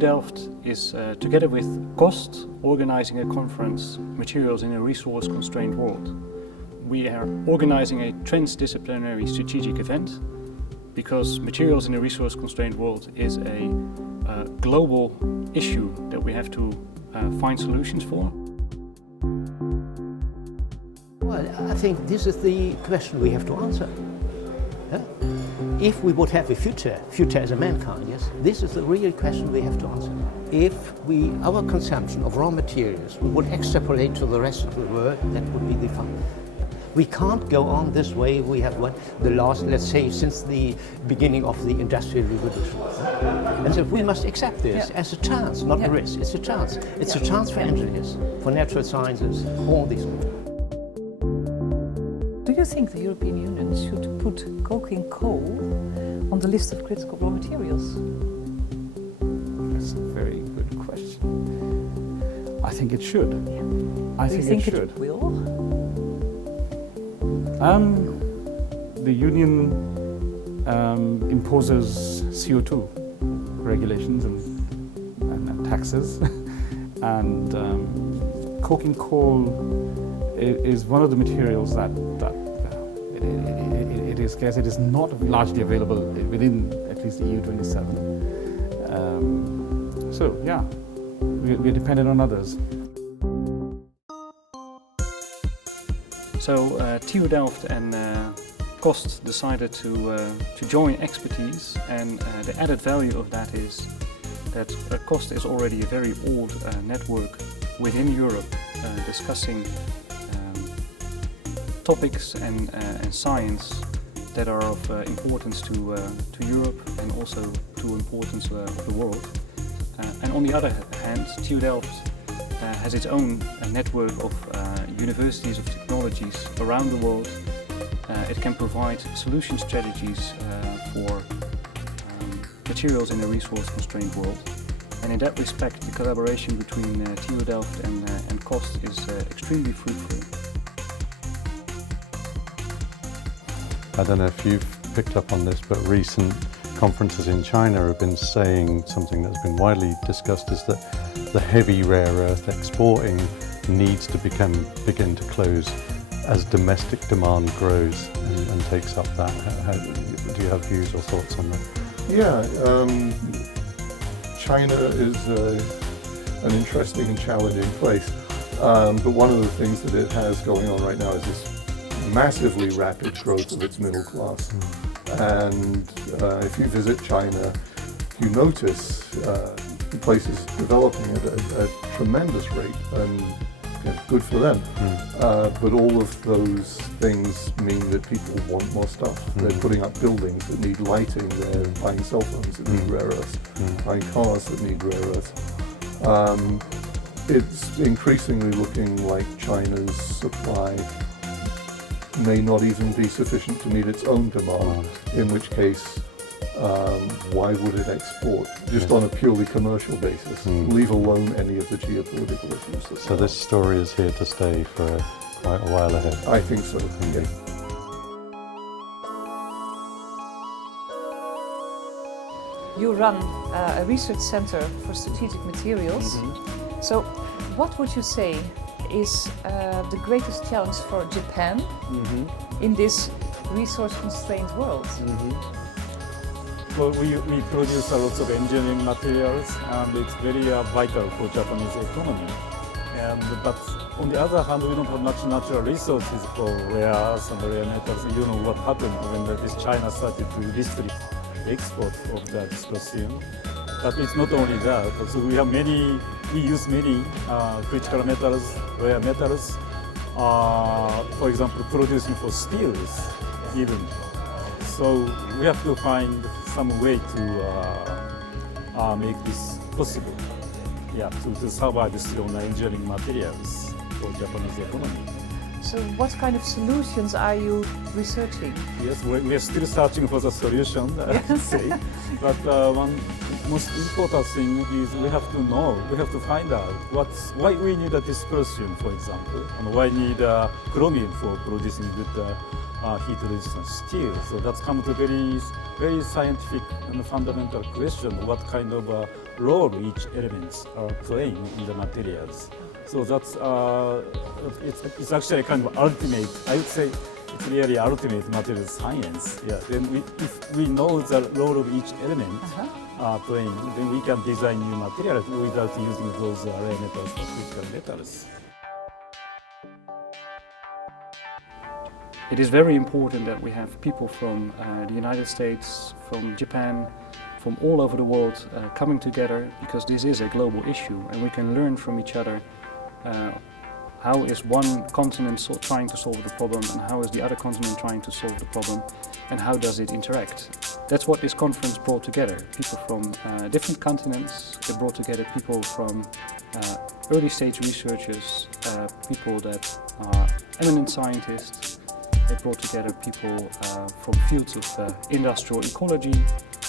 Delft is, together with COST, organizing a conference, Materials in a Resource-Constrained World. We are organizing a transdisciplinary strategic event because materials in a resource-constrained world is a global issue that we have to find solutions for. Well, I think this is the question we have to answer. Yeah? If we would have a future as a mankind, yes, this is the real question we have to answer. If our consumption of raw materials would extrapolate to the rest of the world, that would be the fun. We can't go on this way we have went the last, let's say, since the beginning of the Industrial Revolution. And so we must accept this as a chance, not a risk. It's a chance. It's a chance for engineers, for natural sciences, all these people. Do you think the European Union should put coking coal on the list of critical raw materials? That's a very good question. I think it should. I think it should. It will? The Union imposes CO2 regulations and taxes, and coking coal is one of the materials that it is scarce. It is not largely available within at least the EU 27. So yeah, we're dependent on others. So TU Delft and COST decided to join expertise, and the added value of that is that COST is already a very old network within Europe discussing topics and science that are of importance to Europe and also to importance of the world. And on the other hand, TU Delft has its own network of universities of technologies around the world. It can provide solution strategies for materials in a resource-constrained world. And in that respect, the collaboration between TU Delft and COST is extremely fruitful. I don't know if you've picked up on this, but recent conferences in China have been saying something that's been widely discussed, is that the heavy rare earth exporting needs to begin to close as domestic demand grows and takes up that. Do you have views or thoughts on that? Yeah, China is an interesting and challenging place, but one of the things that it has going on right now is this massively rapid growth of its middle class. And if you visit China, you notice the place is developing at a tremendous rate, and good for them. But all of those things mean that people want more stuff. They're putting up buildings that need lighting, they're buying cell phones that need rare earths, buying cars that need rare earths. It's increasingly looking like China's supply may not even be sufficient to meet its own demand, in which case why would it export just on a purely commercial basis, leave alone any of the geopolitical issues? So this story is here to stay for quite a while ahead? I think so, yeah. You run a research center for strategic materials. So what would you say is the greatest challenge for Japan in this resource-constrained world? Well, we produce a lot of engineering materials, and it's very vital for Japanese economy. But on the other hand, we don't have much natural resources for rare earths and rare metals. You know what happened when this China started to restrict export of that dysprosium. But it's not only that. So we use many critical metals, rare metals, for example, producing for steels even. So we have to find some way to make this possible. Yeah, to survive still on engineering materials for Japanese economy. So what kind of solutions are you researching? Yes, we are still searching for the solution, I would say. But one most important thing is we have to know, we have to find out why we need a dysprosium, for example, and why we need chromium for producing good heat-resistant steel. So that's come to very scientific and fundamental question: what kind of role each elements are playing in the materials. So that's it's actually kind of ultimate. I would say it's really ultimate material science. Yeah. Then if we know the role of each element playing, then we can design new materials without using those rare metals or critical metals. It is very important that we have people from the United States, from Japan, from all over the world coming together, because this is a global issue and we can learn from each other. How is one continent trying to solve the problem and how is the other continent trying to solve the problem and how does it interact? That's what this conference brought together. People from different continents, it brought together people from early stage researchers, people that are eminent scientists. It brought together people from fields of industrial ecology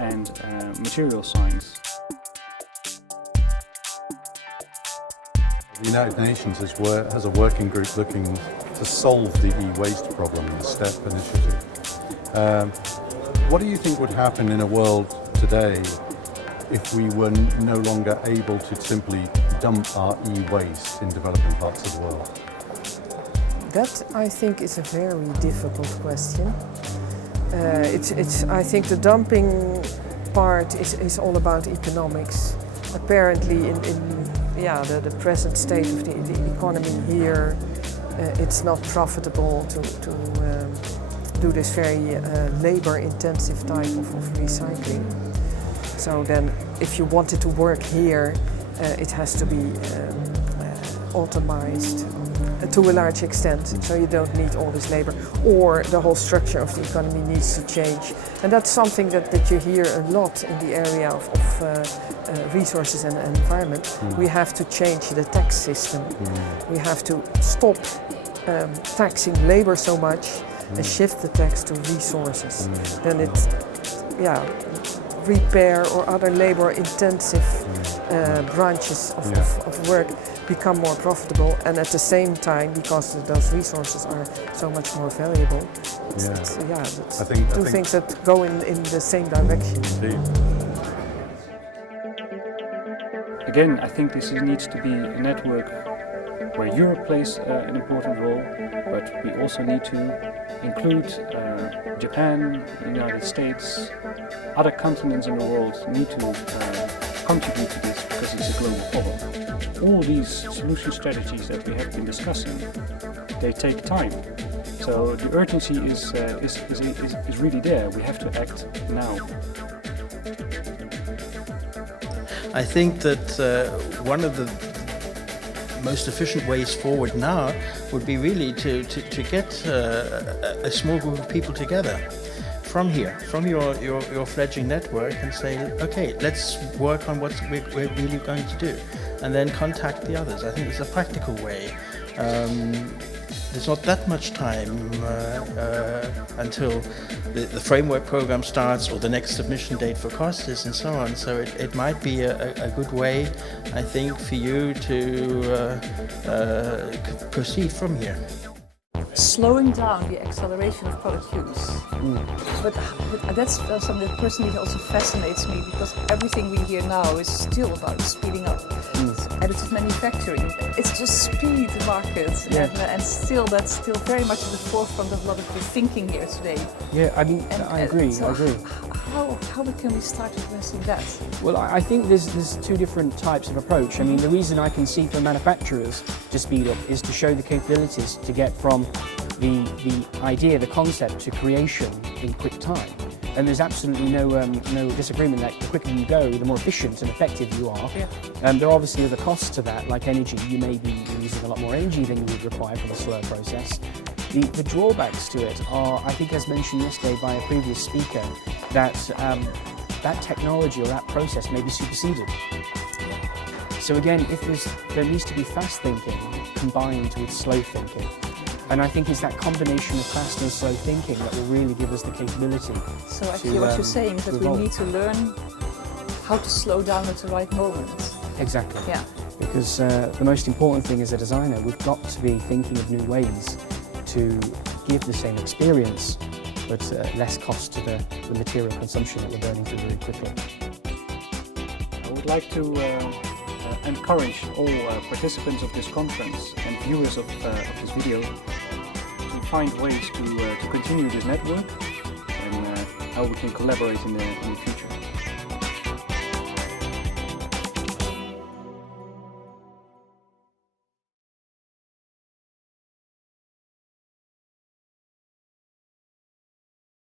and material science. The United Nations has a working group looking to solve the e-waste problem, the STEP initiative. What do you think would happen in a world today if we were no longer able to simply dump our e-waste in developing parts of the world? That, I think, is a very difficult question. I think the dumping part is all about economics. Apparently, in the present state of the economy here, it's not profitable to do this very labor-intensive type of recycling. So then, if you want it to work here, it has to be automized to a large extent, so you don't need all this labor, or the whole structure of the economy needs to change. And that's something that you hear a lot in the area of resources and environment. We have to change the tax system. We have to stop taxing labor so much and shift the tax to resources. Then it's, repair or other labor-intensive branches of work become more profitable, and at the same time, because those resources are so much more valuable, it's two things that go in the same direction. Indeed. Again, I think this needs to be a network where Europe plays an important role, but we also need to include Japan, the United States, other continents in the world need to contribute to this because it's a global problem. All these solution strategies that we have been discussing, they take time. So the urgency is really there. We have to act now. I think that one of the most efficient ways forward now would be really to get a small group of people together from here, from your fledgling network, and say, okay, let's work on what we're really going to do, and then contact the others. I think it's a practical way. There's not that much time until the framework program starts or the next submission date for COSTIS and so on. So it might be a good way, I think, for you to proceed from here. Slowing down the acceleration of product use. But that's something that personally also fascinates me, because everything we hear now is still about speeding up. Additive manufacturing, it's just speed markets, and still that's still very much at the forefront of a lot of the thinking here today. Yeah, I mean, I agree. How can we start addressing that? Well, I think there's two different types of approach. I mean, the reason I can see for manufacturers to speed up is to show the capabilities to get from the idea, the concept, to creation in quick time. And there's absolutely no disagreement that the quicker you go, the more efficient and effective you are. There are obviously other costs to that, like energy. You may be using a lot more energy than you would require from a slower process. The drawbacks to it are, I think, as mentioned yesterday by a previous speaker, that that technology or that process may be superseded. So again, there needs to be fast thinking combined with slow thinking. And I think it's that combination of fast and slow thinking that will really give us the capability. So actually what you're saying is that we need to learn how to slow down at the right moment. Exactly. Yeah. Because the most important thing as a designer, we've got to be thinking of new ways to give the same experience, but less cost to the material consumption that we're burning through very quickly. I would like to encourage all participants of this conference and viewers of this video to find ways to continue this network and how we can collaborate in the future.